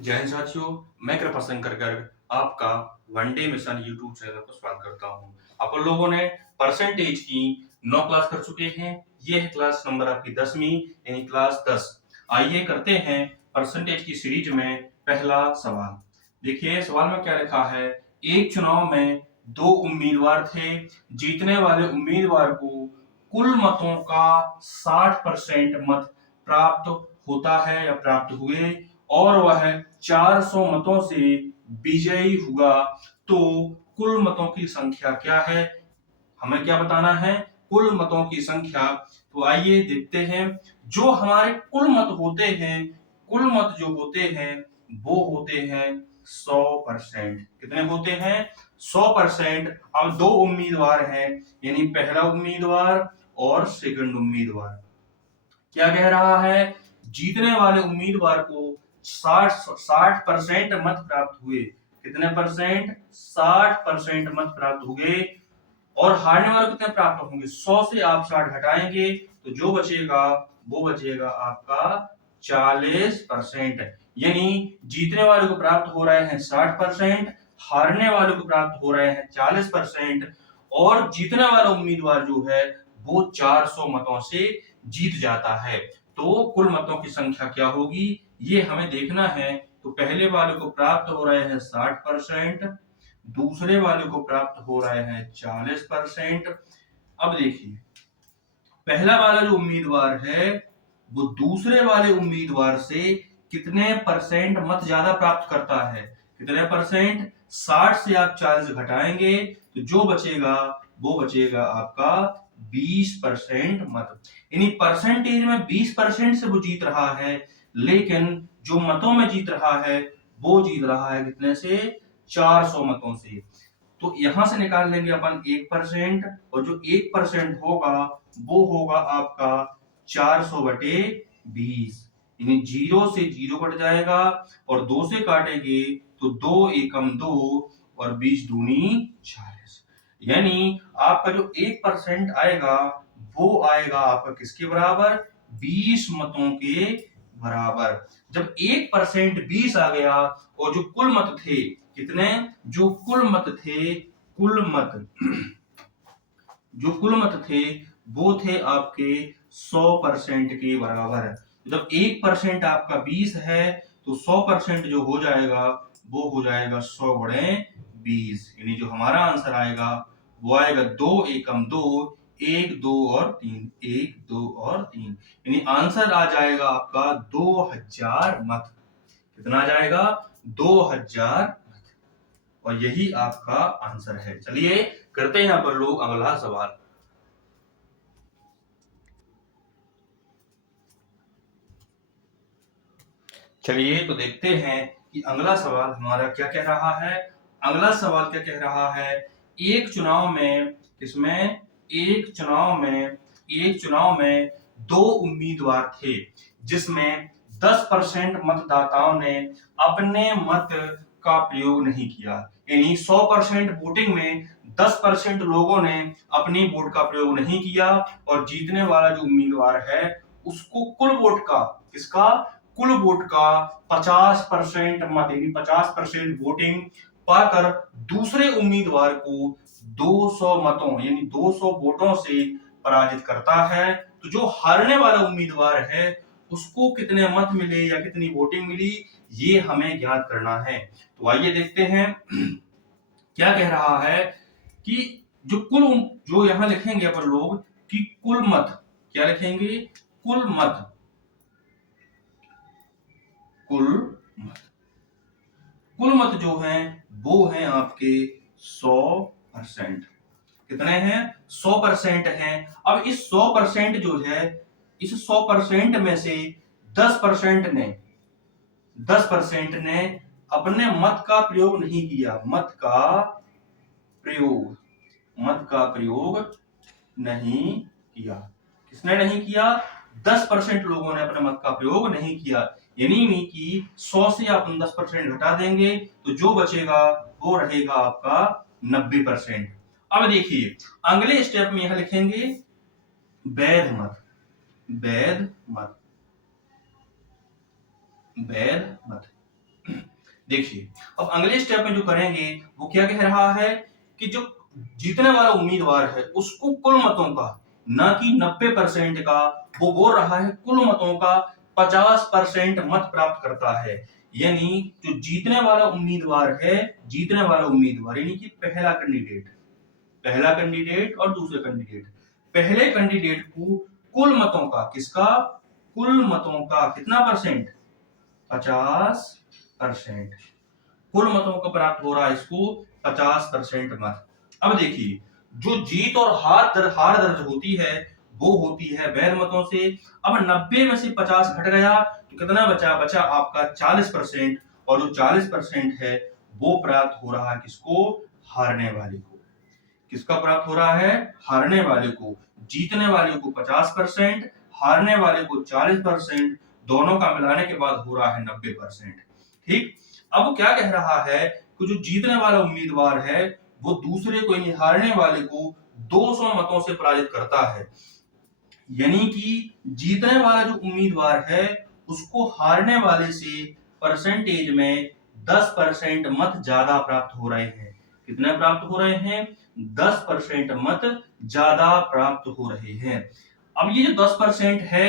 जय हिंद साथियों, मैं कृपाशंकर गर्ग आपका वनडे मिशन यूट्यूब चैनल पर स्वागत करता हूं। अपन लोगों ने परसेंटेज की 9 क्लास कर चुके हैं। ये है क्लास नंबर आपकी 10वीं यानी क्लास 10। आइए करते हैं परसेंटेज की सीरीज में पहला सवाल। देखिए सवाल में क्या लिखा है। एक चुनाव में दो उम्मीदवार थे। जीतने वाले उम्मीदवार को कुल मतों का 60% मत प्राप्त होता है या प्राप्त हुए और वह 400 मतों से विजयी हुआ, तो कुल मतों की संख्या क्या है। हमें क्या बताना है, कुल मतों की संख्या। तो आइए देखते हैं। जो हमारे कुल मत होते हैं, कुल मत जो होते हैं वो होते हैं 100%। कितने होते हैं? 100%। अब दो उम्मीदवार हैं, यानी पहला उम्मीदवार और सेकंड उम्मीदवार। क्या कह रहा है? जीतने वाले उम्मीदवार को 60% मत प्राप्त हुए। कितने परसेंट? 60% मत प्राप्त हुए। और हारने वाले को कितने प्राप्त होंगे? 100 से आप 60 घटाएंगे तो जो बचेगा वो बचेगा आपका 40%। यानी जीतने वाले को प्राप्त हो रहे हैं 60%, हारने वाले को प्राप्त हो रहे हैं 40%। और जीतने वाला उम्मीदवार जो है वो 400 मतों से जीत जाता है। तो कुल मतों की संख्या क्या होगी ये हमें देखना है। तो पहले वाले को प्राप्त हो रहे हैं 60%, दूसरे वाले को प्राप्त हो रहे हैं 40%। अब देखिए पहला वाला जो उम्मीदवार है वो दूसरे वाले उम्मीदवार से कितने परसेंट मत ज्यादा प्राप्त करता है। कितने परसेंट? 60 से आप 40 घटाएंगे तो जो बचेगा वो बचेगा आपका 20% मत। यानी परसेंटेज में 20% से वो जीत रहा है, लेकिन जो मतों में जीत रहा है वो जीत रहा है कितने से? 400 मतों से। तो यहां से निकाल लेंगे अपन 1%, और जो 1% होगा वो होगा आपका 400/20। यानी 0 से 0 कट जाएगा और 2 से काटेंगे तो 2 एकम 2 और 20 दूनी 40। यानी आपका जो 1% आएगा वो आएगा आपका किसके बराबर? 20 मतों के बराबर। जब 1% 20 आ गया और जो कुल मत थे कितने? जो कुल मत थे, कुल मत जो कुल मत थे वो थे आपके 100% के बराबर। जब 1% आपका 20 है तो 100% जो हो जाएगा वो हो जाएगा 100/20। यानी जो हमारा आंसर आएगा वो आएगा 2 एकम 2, 1 2 और 3, 1 2 और 3। यानी आंसर आ जाएगा आपका 2000 मत। कितना आ जाएगा? 2000। और यही आपका आंसर है। चलिए करते हैं यहाँ पर लोग अगला सवाल। चलिए तो देखते हैं कि अगला सवाल हमारा क्या कह रहा है। अगला सवाल क्या कह रहा है। एक चुनाव में किसमें? एक चुनाव में दो उम्मीदवार थे, जिसमें 10% मतदाताओं ने अपने मत का प्रयोग नहीं किया। यानी 100% वोटिंग में 10% लोगों ने अपनी वोट का प्रयोग नहीं किया, और जीतने वाला जो उम्मीदवार है उसको कुल वोट का, किसका? कुल वोट का 50% मत, यानी 50% वोटिंग पाकर दूसरे उम्मीदवार को 200 मतों यानी 200 वोटों से पराजित करता है। तो जो हारने वाला उम्मीदवार है उसको कितने मत मिले या कितनी वोटिंग मिली ये हमें ज्ञात करना है। तो आइए देखते हैं क्या कह रहा है कि जो यहां लिखेंगे अपन लोग कि कुल मत, क्या लिखेंगे? कुल मत, कुल मत, कुल मत जो हैं वो हैं आपके 100%। कितने हैं? 100% हैं। अब इस 100% जो है, इस 100% में से 10% ने 10% ने अपने मत का प्रयोग नहीं किया। प्रयोग मत का प्रयोग नहीं किया। किसने नहीं किया? 10% लोगों ने अपने मत का प्रयोग नहीं किया। यानी कि 100 से आप 10% घटा देंगे तो जो बचेगा वो रहेगा आपका 90%। अब देखिए अगले स्टेप में यहां लिखेंगे वैध मत। वैध मत, वैध मत। देखिए अब अगले स्टेप में जो करेंगे वो क्या कह रहा है कि जो जीतने वाला उम्मीदवार है उसको कुल मतों का, ना कि 90% का, वो बोल रहा है कुल मतों का 50% मत प्राप्त करता है। यानी जो जीतने वाला उम्मीदवार है, जीतने वाला उम्मीदवार यानी कि पहला कैंडिडेट और दूसरे कैंडिडेट, पहले कैंडिडेट को कुल मतों का, किसका, कुल मतों का कितना परसेंट, 50%, कुल मतों का प्राप्त हो रहा है इसको 50% मत। अब देखिए जो जीत और हार दर्ज होती है वो होती है वैध मतों से। अब 90 में से 50 घट गया तो कितना बचा, बचा आपका 40%, और जो 40% है वो प्राप्त हो रहा है किसको, हारने वाले को। किसका प्राप्त हो रहा है, हारने वाले को। जीतने वाले को 50%, हारने वाले को 40%, दोनों का मिलाने के बाद हो रहा है 90%। ठीक, अब वो क्या कह रहा है कि जो जीतने वाला उम्मीदवार है वो दूसरे को यानी हारने वाले को 200 मतों से पराजित करता है। यानी कि जीतने वाला जो उम्मीदवार है उसको हारने वाले से परसेंटेज में 10% मत ज्यादा प्राप्त हो रहे हैं। कितने प्राप्त हो रहे हैं, 10% मत ज्यादा प्राप्त हो रहे हैं। अब ये जो 10% है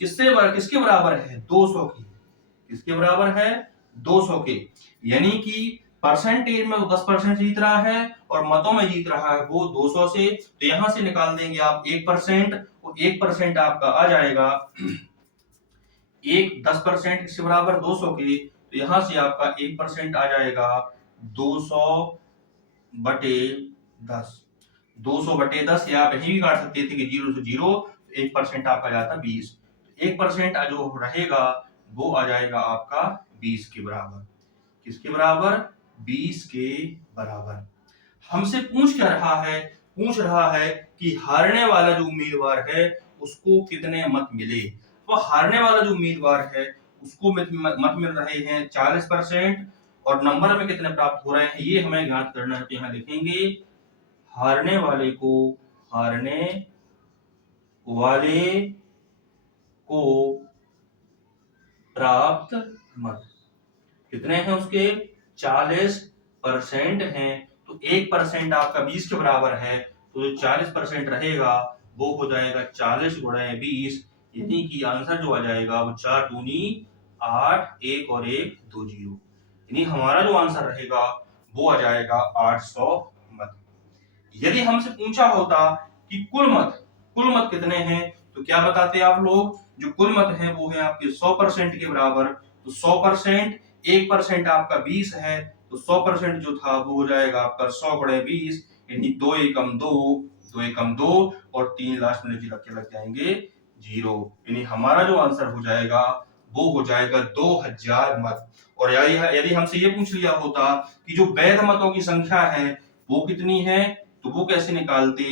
किसके बराबर है, 200 की। किसके बराबर है, 200 के। यानी कि परसेंटेज में वो 10% जीत रहा है और मतों में जीत रहा है वो 200 से। तो यहां से निकाल देंगे आप 1%, और 1% आपका आ जाएगा, एक 10% किसके बराबर, 200 के। तो यहां से आपका 1% आ जाएगा 200 बटे 10। 200 बटे 10 या आप यही भी काट सकते थे कि 0 से 0, 1% आपका जाता 20। 1% जो रहेगा वो आ जाएगा आपका 20 के बराबर। किसके बराबर, 20 के बराबर। हमसे पूछ क्या रहा है, पूछ रहा है कि हारने वाला जो उम्मीदवार है उसको कितने मत मिले। तो हारने वाला जो उम्मीदवार है उसको मत मिल रहे हैं 40%, और नंबर में कितने प्राप्त हो रहे हैं ये हमें ज्ञात करना है। तो यहाँ लिखेंगे हारने वाले को, हारने वाले को प्राप्त मत कितने हैं उसके, 40% हैं। तो 1% आपका 20 के बराबर है, तो जो 40% रहेगा वो हो जाएगा 40 गुणे 20। यानी कि आंसर जो आ जाएगा वो 4 दूनी 8, 1 और 1 2 0। यानी हमारा जो आंसर रहेगा वो आ जाएगा 800 मत। यदि हमसे पूछा होता कि कुल मत कितने हैं, तो क्या बताते आप लोग, जो कुल मत हैं वो है आपके 100% के बराबर। तो 100%, 1% आपका 20 है, तो 100% जो था वो हो जाएगा आपका 100 गुणे 20, यानी 2 एकम 2, 2 एकम 2, और 3 लास्ट में लग जाएंगे 0। यानी हमारा जो आंसर हो जाएगा वो हो जाएगा 2000 मत। और यदि हमसे ये पूछ लिया होता कि जो वैध मतों की संख्या है वो कितनी है, तो वो कैसे निकालते,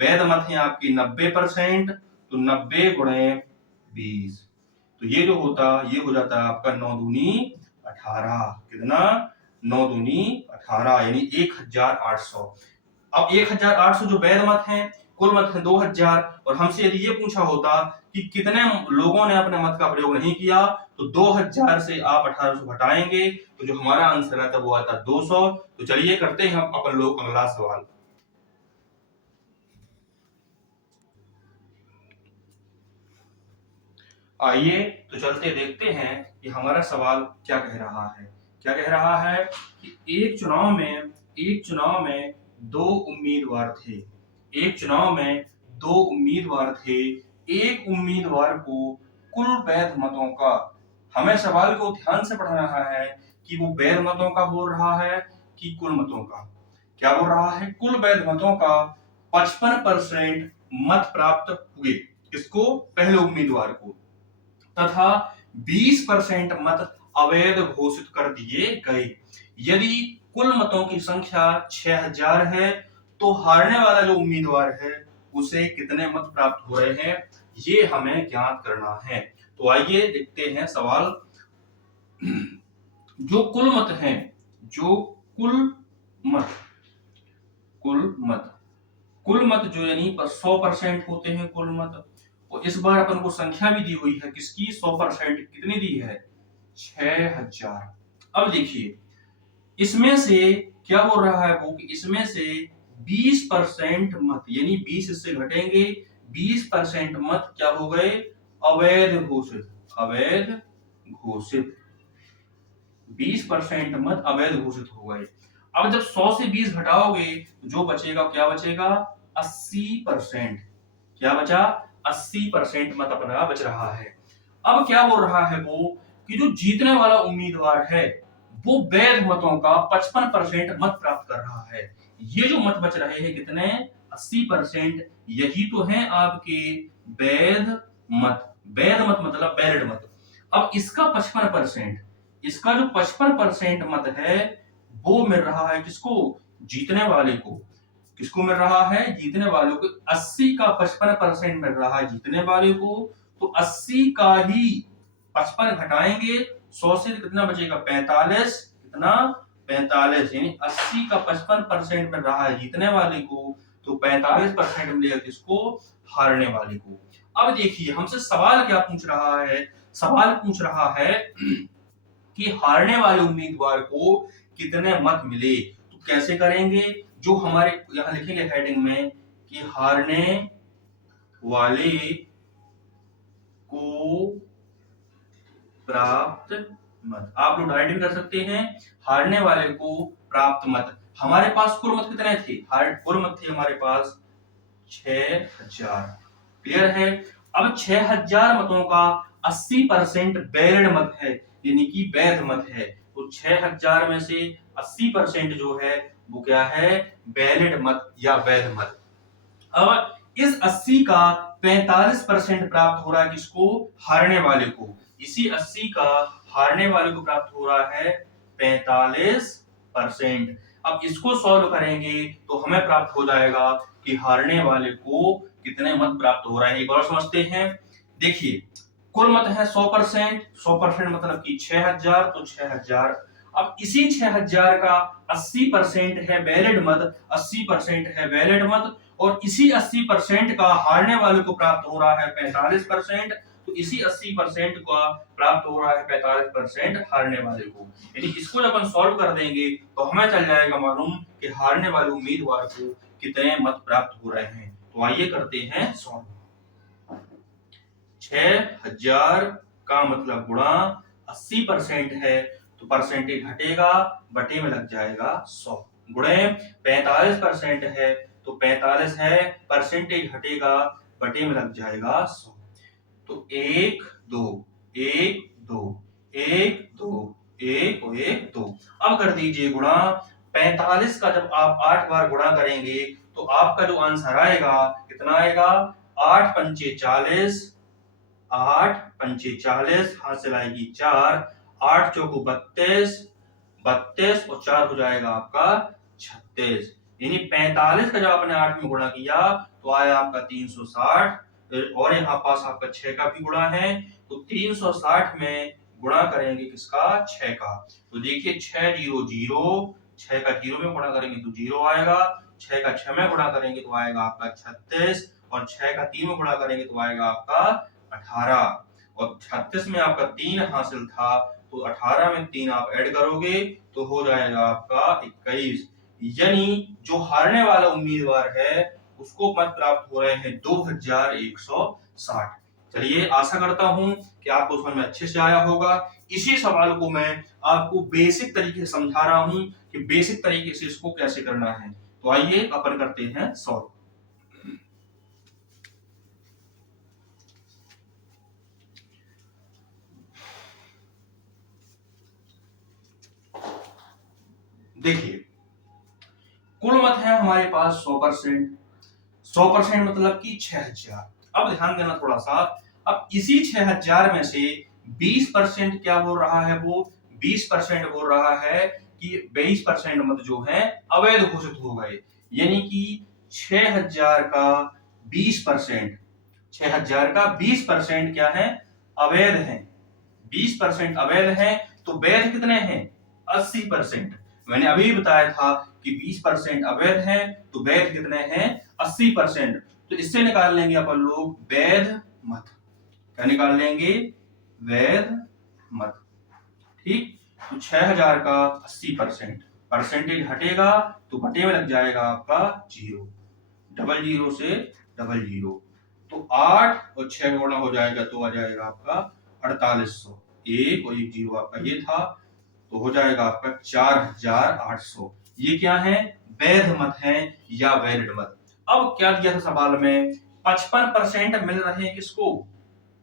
वैध मत है आपकी 90%, तो 90 गुणे 20, तो ये जो होता ये हो जाता है आपका 9 दूनी 18। कितना, 9 दूनी 18, यानी 1800। अब 1800 जो वैध मत है, कुल मत है 2000, और हमसे यदि ये पूछा होता कि कितने लोगों ने अपने मत का प्रयोग नहीं किया, तो 2000 से आप 1800 घटाएंगे तो जो हमारा आंसर आता वो आता 200। तो चलिए करते हैं हम अपन लोग अगला सवाल। आइए तो चलते देखते हैं कि हमारा सवाल क्या कह रहा है। क्या कह रहा है कि एक चुनाव में दो उम्मीदवार थे। एक चुनाव में दो उम्मीदवार थे। एक उम्मीदवार को कुल वैध मतों का, हमें सवाल को ध्यान से पढ़ना है कि वो वैध मतों का बोल रहा है कि कुल मतों का। क्या बोल रहा है, कुल वैध मतों का 55% मत प्राप्त हुए, इसको पहले उम्मीदवार को, तथा 20% मत अवैध घोषित कर दिए गए। यदि कुल मतों की संख्या 6000 है तो हारने वाला जो उम्मीदवार है उसे कितने मत प्राप्त हो रहे हैं ये हमें ज्ञात करना है। तो आइए देखते हैं सवाल। जो कुल मत हैं, जो कुल मत कुल मत जो यानी 100% होते हैं कुल मत, और इस बार अपन को संख्या भी दी हुई है किसकी, 100%, कितनी दी है, 6000। अब देखिए इसमें से क्या बोल रहा है वो कि इसमें से 20% मत, यानी 20 इससे घटेंगे, 20% मत क्या हो गए, अवैध घोषित, अवैध घोषित, 20% मत अवैध घोषित हो गए। अब जब 100 से 20 घटाओगे तो जो बचेगा क्या बचेगा, 80%। क्या बचा, 80% मत अपना बच रहा है। अब क्या बोल रहा है वो कि जो जीतने वाला उम्मीदवार है वो वैध मतों का 55% मत प्राप्त कर रहा है। ये जो मत बच रहे हैं कितने, 80%, यही तो है आपके वैध मत। वैध मत मतलब वैलिड मत। अब इसका 55%, इसका जो 55% मत है वो मिल रहा है किसको, जीतने वाले को। किसको मिल रहा है, जीतने वाले को। 80 का 55% मिल रहा है जीतने वाले को, तो 80 का ही 55 घटाएंगे 100 से, कितना बचेगा, 45। कितना, 45, यानी 80 का 55% मिल रहा है जीतने वाले को, तो 45% मिलेगा किसको, हारने वाले को। अब देखिए हमसे सवाल क्या पूछ रहा है, सवाल पूछ रहा है कि हारने वाले उम्मीदवार को कितने मत मिले। तो कैसे करेंगे, जो हमारे यहां लिखेंगे हेडिंग में कि हारने वाले को प्राप्त मत, आप लोग डायरेक्ट भी कर सकते हैं, हारने वाले को प्राप्त मत। हमारे पास कुल मत कितने थे, कुल मत थे हमारे पास 6000। क्लियर है। अब 6000 मतों का 80% वैलिड मत है, यानी कि वैध मत है। तो 6000 में से 80% जो है वो क्या है, वैलिड मत या वैध मत। अब इस 80 का 45% प्राप्त हो रहा है किसको, हारने वाले को। इसी 80 का हारने वाले को प्राप्त हो रहा है 45%। अब इसको सॉल्व करेंगे तो हमें प्राप्त हो जाएगा कि हारने वाले को कितने मत प्राप्त हो रहे हैं। एक बार समझते हैं। देखिए कुल मत है 100%, 100% मतलब कि 6000, तो 6000। अब इसी 6000 का 80% है वैलिड मत, 80% है वैलिड मत, और इसी 80% का हारने वाले को प्राप्त हो रहा है 45%। तो इसी 80% का प्राप्त हो रहा है 45% हारने वाले को। यानी इसको जब हम सॉल्व कर देंगे तो हमें चल जाएगा मालूम कि हारने वाले उम्मीदवार को कितने मत प्राप्त हो रहे हैं। तो आइए करते हैं सॉल्व। 6000 का मतलब गुणा 80% है, तो परसेंटेज घटेगा, बटे में लग जाएगा 100, गुणे 45% है, तो 45 है, परसेंटेज घटेगा, बटे में लग जाएगा 100। तो 1 2 1 2 1 2 1 और 1 2। अब कर दीजिए गुणा। 45 का जब आप 8 बार गुणा करेंगे तो आपका जो आंसर आएगा कितना आएगा, 8 पंचे 40, 8 पंचे 40, हासिल आएगी 4, 8 चौको 32, 32 और 4 हो जाएगा आपका 36। यानी 45 का जब आपने 8 में गुणा किया तो आया आपका 360, और यहाँ पास आपका 6 का भी गुणा है, तो 360 में गुणा करेंगे किसका, 6 का। तो देखिए 6 0 0, 6 का 0 में गुणा करेंगे तो 0 आएगा, 6 का 6 में गुणा करेंगे तो आएगा आपका 36, और 6 का 3 में गुणा करेंगे तो आएगा आपका 18, और 36 में आपका 3 हासिल था, तो 18 में 3 आप ऐड करोगे तो हो जाएगा आपका 21। यानी जो हारने वाला उम्मीदवार है उसको मत प्राप्त हो रहे हैं 2160। चलिए आशा करता हूं कि आपको समझ में अच्छे से आया होगा। इसी सवाल को मैं आपको बेसिक तरीके से समझा रहा हूं कि बेसिक तरीके से इसको कैसे करना है। तो आइए अपन करते हैं सॉल्व। देखिए कुल मत है हमारे पास 100%, 100% मतलब कि 6000। अब ध्यान देना थोड़ा सा। अब इसी 6000 में से 20% क्या बोल रहा है वो, 20% बोल रहा है कि 20% मत जो है अवैध घोषित हो गए। यानी कि 6000 का 20%, 6000 का 20% क्या है, अवैध है। 20% अवैध है, तो वैध कितने हैं, 80%। मैंने अभी बताया था कि 20% अवैध है, तो वैध कितने हैं, 80%। तो इससे निकाल लेंगे अपन लोग वैध मत। क्या निकाल लेंगे, वैध मत। ठीक। तो 6000 का 80%, परसेंटेज हटेगा तो बटे में लग जाएगा आपका 0, डबल जीरो से डबल जीरो, तो 8 और 6 गुणा हो जाएगा तो आ जाएगा आपका 4800, एक और एक जीरो आपका ये था, तो हो जाएगा आपका 4800। ये क्या है? वैध मत है या वैलिड मत। अब क्या दिया था सवाल में? 55% मिल रहे हैं किसको?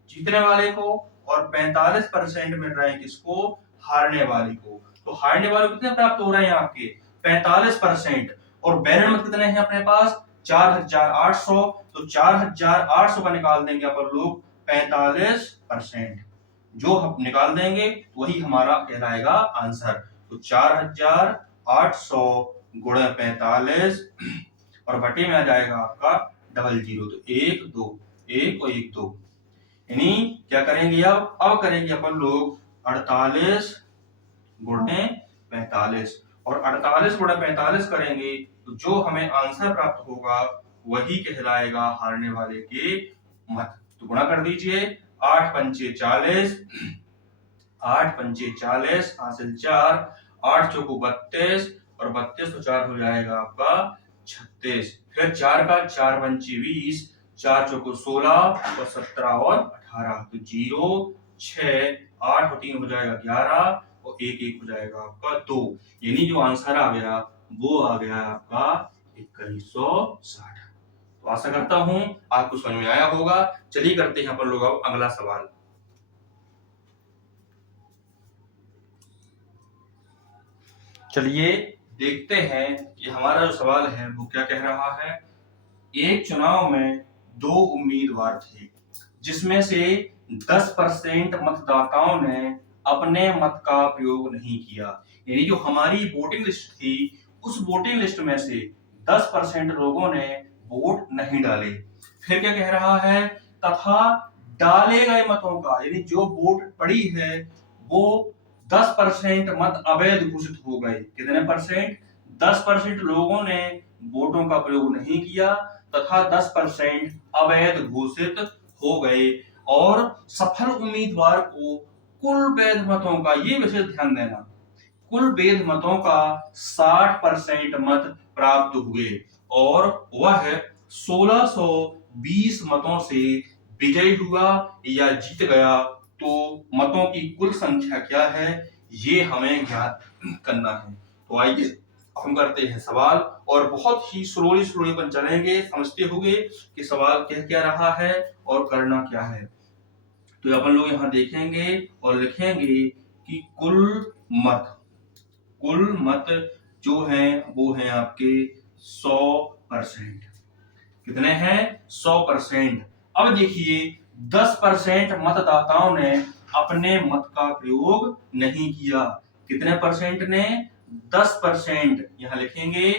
जीतने वाले को, और 45% मिल रहे हैं किसको? हारने वाले को। तो हारने वाले को कितने प्राप्त हो रहे हैं आपके? 45%। और वैलिड मत कितने हैं अपने पास? 4800। तो 4800 का निकाल देंगे अपन लोग 45%, जो हम निकाल देंगे वही हमारा कहलाएगा आंसर। तो 4800 गुणे 45 और बटे में आ जाएगा आपका डबल जीरो, तो एक दो, एक और एक दो, यानी क्या करेंगे अब करेंगे अपन लोग 48 गुणे 45, और 48 गुणे 45 करेंगे तो जो हमें आंसर प्राप्त होगा वही कहलाएगा हारने वाले के मत। तो गुणा कर दीजिए, 8 पंचे 40, 8 पंचे 40 हासिल 4, 8 चौको 32 और 32 तो 4 हो जाएगा आपका 36, फिर 4 का 4 पंचे 20, 4 चौको 16 और 17 और 18, तो 0 6 8 और 3 हो जाएगा 11 और 1 1 हो जाएगा आपका 2, यानी जो आंसर आ गया वो आ गया आपका 2160। तो आशा करता हूं आपको समझ में आया होगा। चलिए करते हैं अपन लोग अब अगला सवाल। चलिए देखते हैं कि हमारा जो सवाल है वो क्या कह रहा है। एक चुनाव में दो उम्मीदवार थे, जिसमें से 10% मतदाताओं ने अपने मत का प्रयोग नहीं किया, यानी जो हमारी वोटिंग लिस्ट थी उस वोटिंग लिस्ट में से 10% लोगों ने वोट नहीं डाले। फिर क्या कह रहा है? तथा डाले गए मतों का, यानी जो वोट पड़ी है वो 10% मत अवैध घोषित हो गए। कितने परसेंट? 10% लोगों ने वोटों का प्रयोग नहीं किया तथा 10% अवैध घोषित हो गए। और सफल उम्मीदवार को कुल वैध मतों का, ये विशेष ध्यान देना, कुल वैध मतों का 60% मत प्राप्त हुए और वह 1620 मतों से विजयी हुआ या जीत गया। तो मतों की कुल संख्या क्या है ये हमें ज्ञात करना है। तो आइए हम करते हैं सवाल, और बहुत ही स्लोली अपन चलेंगे, समझते हुए कि सवाल कह क्या रहा है और करना क्या है। तो अपन लोग यहाँ देखेंगे और लिखेंगे कि कुल मत जो हैं वो हैं आपके 100%। कितने हैं? 100%। अब देखिए 10% मतदाताओं ने अपने मत का प्रयोग नहीं किया। कितने परसेंट ने? 10%। यहां लिखेंगे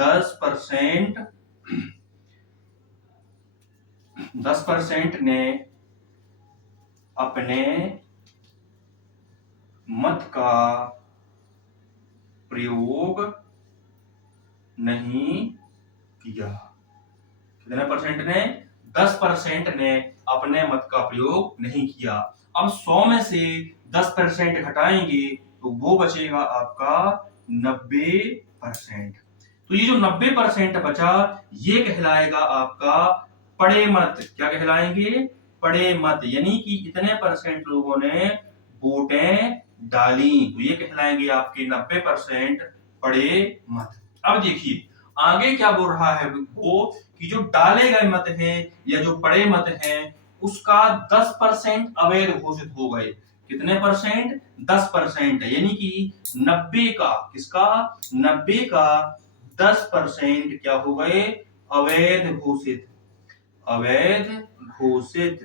10%, 10% ने अपने मत का प्रयोग नहीं किया। कितने परसेंट ने? 10% ने अपने मत का प्रयोग नहीं किया। अब 100 में से 10% घटाएंगे तो वो बचेगा आपका 90%। तो ये जो 90% बचा ये कहलाएगा आपका पड़े मत। क्या कहलाएंगे? पड़े मत, यानी कि इतने परसेंट लोगों ने वोटें डाली, तो ये कहलाएंगे आपके 90% पड़े मत। अब देखिए आगे क्या बोल रहा है वो, कि जो डाले गए मत हैं या जो पड़े मत हैं उसका 10% अवैध घोषित हो गए। कितने परसेंट? 10%, यानी कि 90 का, किसका? 90 का 10% क्या हो गए? अवैध घोषित। अवैध घोषित,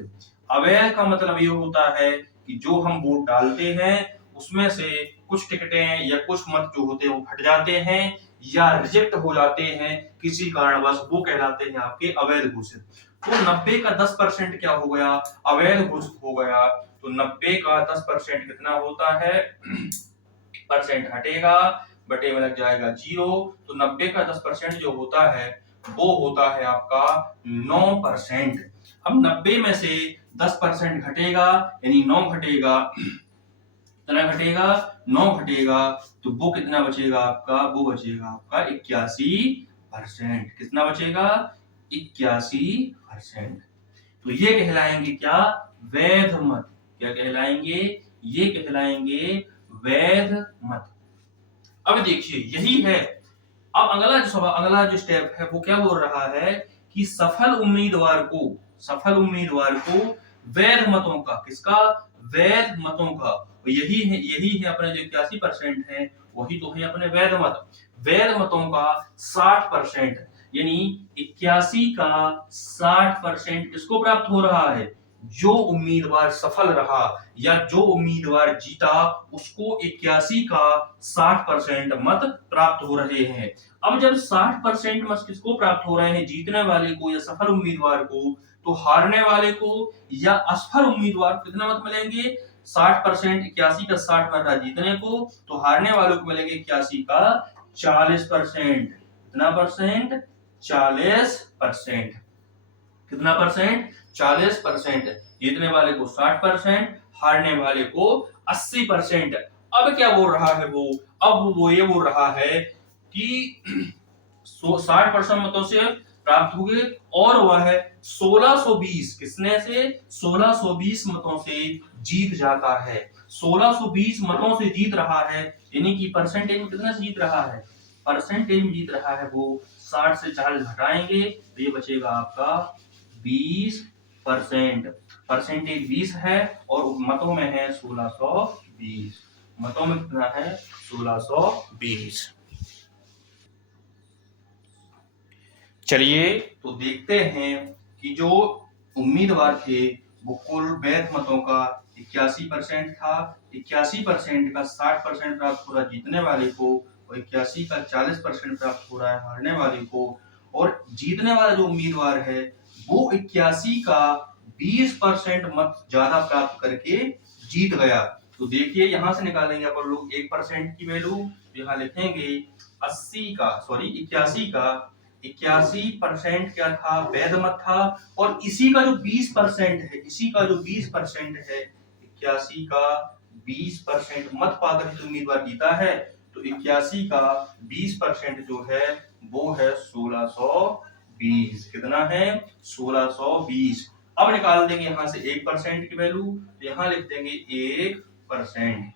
अवैध का मतलब ये होता है कि जो हम वोट डालते हैं उसमें से कुछ टिकटें या कुछ मत जो होते हैं वो फट जाते हैं या रिजेक्ट हो जाते हैं किसी कारणवश, वो कहलाते हैं आपके अवैध घोषित। तो 90 का 10% क्या हो गया? अवैध घोषित हो गया। तो 90 का 10% कितना होता है? परसेंट हटेगा, बटे में लग जाएगा 0। तो 90 का 10% जो होता है वो होता है आपका 9%। अब 90 में से 10% घटेगा, यानी 9 घटेगा, कितना घटेगा, 9 घटेगा, तो वो कितना बचेगा आपका, वो बचेगा आपका 81%। कितना बचेगा, 81%। तो ये कहलाएंगे क्या, वैध मत। क्या कहलाएंगे, ये कहलाएंगे वैध मत। अब देखिए यही है। अब अगला जो स्टेप है वो क्या बोल रहा है कि सफल उम्मीदवार को वैध मतों का, किसका, वैध मतों का, यही है अपने जो 81% है, वही तो है अपने वैध मत। वैध मतों का 60%, यानी 81 का 60% किसको प्राप्त हो रहा है, जो उम्मीदवार सफल रहा या जो उम्मीदवार जीता उसको 81 का 60% मत प्राप्त हो रहे हैं। अब जब 60% मत किसको प्राप्त हो रहे हैं, जीतने वाले को या सफल उम्मीदवार को, तो हारने वाले को या असफल उम्मीदवार को कितने मत मिलेंगे, 60%। 81 का 60 मत रहा जीतने को, तो हारने वालों को मिलेंगे 81 का 40%। कितना परसेंट, 40%। कितना परसेंट, 40%। जीतने वाले को 60%, हारने वाले को 80%। अब क्या बोल रहा है वो, अब वो ये बोल रहा है कि 60% मतों से प्राप्त हुए और वह 1620, किसने से, 1620 मतों से जीत जाता है। 1620 मतों से जीत रहा है, यानी कि परसेंटेज में कितना से जीत रहा है, परसेंटेज में जीत रहा है वो 60 से 40 घटाएंगे तो ये बचेगा आपका 20%। परसेंटेज 20 है और मतों में है 1620। मतों में कितना है, 1620। चलिए तो देखते हैं कि जो उम्मीदवार थे वो कुल वैध मतों का 81% था। 81% का 60% प्राप्त हो रहा जीतने वाले को, और 81 का 40% प्राप्त हो रहा है हारने वाले को। और जीतने वाला जो उम्मीदवार है वो 81 का 20% मत ज्यादा प्राप्त करके जीत गया। तो देखिए यहां से निकालेंगे अपन लोग 1% की वैल्यू, यहाँ लिखेंगे 81% क्या था, वैध मत था। और इसी का जो 20% है, 81 का 20% मत पाकर जो उम्मीदवार जीता है, तो 81 का 20% जो है वो है 1620। कितना है, 1620। अब निकाल देंगे यहां से 1% की वैल्यू, तो यहां लिख देंगे 1%।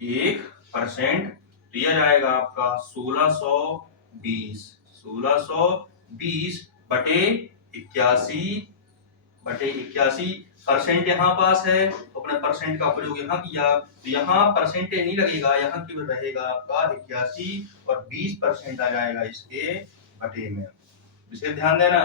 1% दिया जाएगा आपका 1620। 1620 बटे 81 परसेंट यहाँ पास है, अपने परसेंट का प्रयोग यहाँ किया, तो यहाँ परसेंटेज नहीं लगेगा, यहाँ केवल रहेगा आपका 81 और 20% आ जाएगा इसके बटे में। इसे ध्यान देना,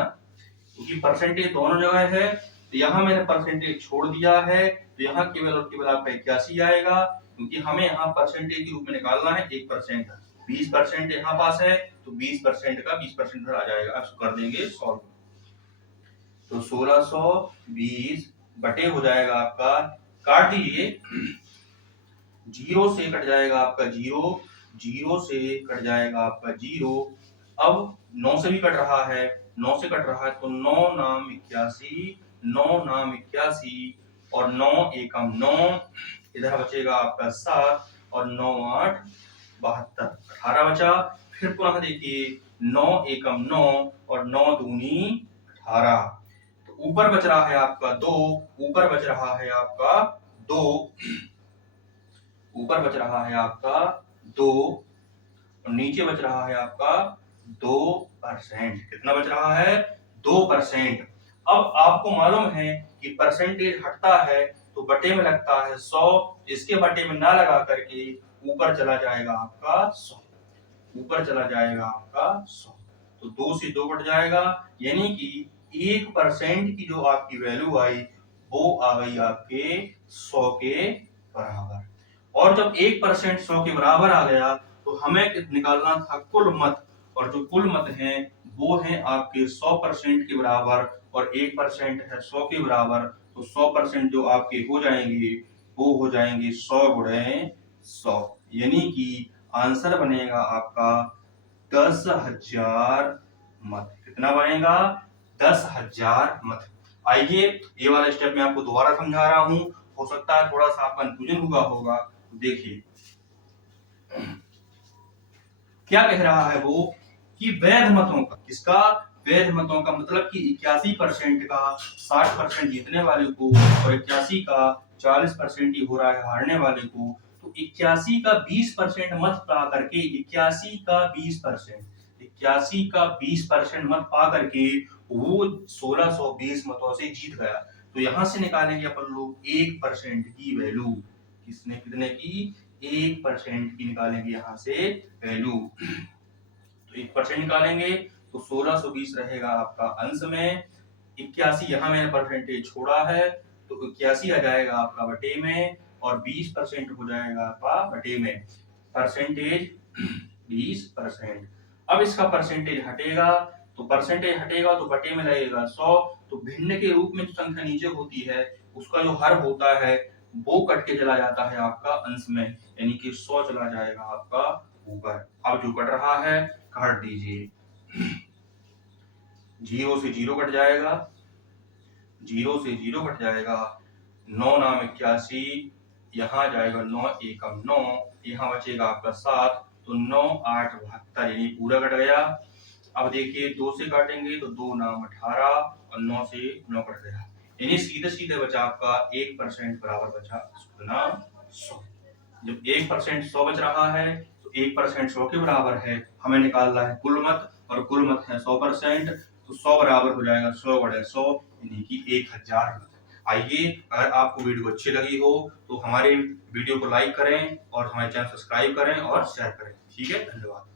क्योंकि परसेंटेज दोनों जगह है, तो यहाँ मैंने परसेंटेज छोड़ दिया है, तो यहाँ केवल और केवल आपका 81 आएगा, क्योंकि हमें यहाँ परसेंटेज के रूप में निकालना है 1%। 20% यहाँ पास है, तो 20% का 20% आ जाएगा। अब कर देंगे सॉल्व, तो 1620 बटे हो जाएगा आपका, काट दीजिए, 0 से कट जाएगा आपका 0, 0 से कट जाएगा आपका 0। अब 9 से भी कट रहा है, 9 से कट रहा है, तो 9 नाम 81, 9 नाम 81 और 9 एकम 9, इधर बचेगा आपका 7 और 9 8 72, 18 बचा। फिर पुनः देखिए 9 एकम 9 और 9 दूनी 18, तो ऊपर बच रहा है आपका 2, ऊपर बच रहा है आपका 2, ऊपर बच रहा है आपका 2 और नीचे बच रहा है आपका 2%। कितना बच रहा है, 2%। अब आपको मालूम है कि परसेंटेज हटता है तो बटे में लगता है 100, इसके बटे में ना लगा करके ऊपर चला जाएगा आपका 100, ऊपर चला जाएगा आपका 100, तो 2 से 2 कट जाएगा, यानी कि 1% की जो आपकी वैल्यू आई वो आ गई आपके 100 के बराबर। और जब 1% 100 के बराबर आ गया तो हमें निकालना था कुल मत, और जो कुल मत हैं वो हैं आपके 100% के बराबर, और 1% है 100 के बराबर, तो 100% जो आपके हो जाएंगे वो हो जाएंगे 100 गुणे 100, यानी कि आंसर बनेगा आपका 10,000 मत। कितना बनेगा, 10,000 मत। आइए ये वाला स्टेप मैं आपको दोबारा समझा रहा हूं, हो सकता है थोड़ा सा कंफ्यूजन हुआ होगा। देखिए क्या कह रहा है वो कि वैध मतों का, किसका, वैध मतों का मतलब कि 81% का 60% जीतने वाले को और 81 का 40% ही हो रहा है हारने वाले को। तो 81 का 20% मत पा करके 81 मत पा करके वो 1620 मतों से जीत गया। तो यहां से निकालेंगे अपन लोग 1% की वैल्यू, किसने कितने की, 1% की निकालेंगे यहां से वैल्यू। तो 1% निकालेंगे तो 1620 रहेगा आपका अंश में, 81 यहाँ मैंने परसेंटेज छोड़ा है तो 81 आ जाएगा आपका बटे में, और 20% हो जाएगा आपका बटे में, परसेंटेज 20%। अब इसका परसेंटेज हटेगा, तो परसेंटेज हटेगा तो बटे में लगेगा 100। तो भिन्न के रूप में जो संख्या नीचे होती है उसका जो हर होता है वो कट के चला जाता है आपका अंश में, यानी कि 100 चला जाएगा आपका ऊपर। अब जो कट रहा है काट दीजिए, 0 से 0 कट जाएगा, 0 से 0 कट जाएगा, 9 नाम 81, यहाँ जाएगा 9 एकम 9, यहाँ बचेगा आपका 7, तो 9 8 72 यानी पूरा कट गया। अब देखिए 2 से काटेंगे तो 2 नाम 18 और 9 से 9 कट गया, यानी सीधे सीधे बचा आपका 1% बराबर बचा गुना 100। जब 1% 100 बच रहा है तो 1% 100 के बराबर है, हमें निकालना है कुल मत, और कुल मत है 100%, तो 100 बराबर हो जाएगा 100 बटे 100 यानी कि 1000 मत। आइए, अगर आपको वीडियो अच्छी लगी हो तो हमारे वीडियो को लाइक करें और हमारे चैनल सब्सक्राइब करें और शेयर करें। ठीक है, धन्यवाद।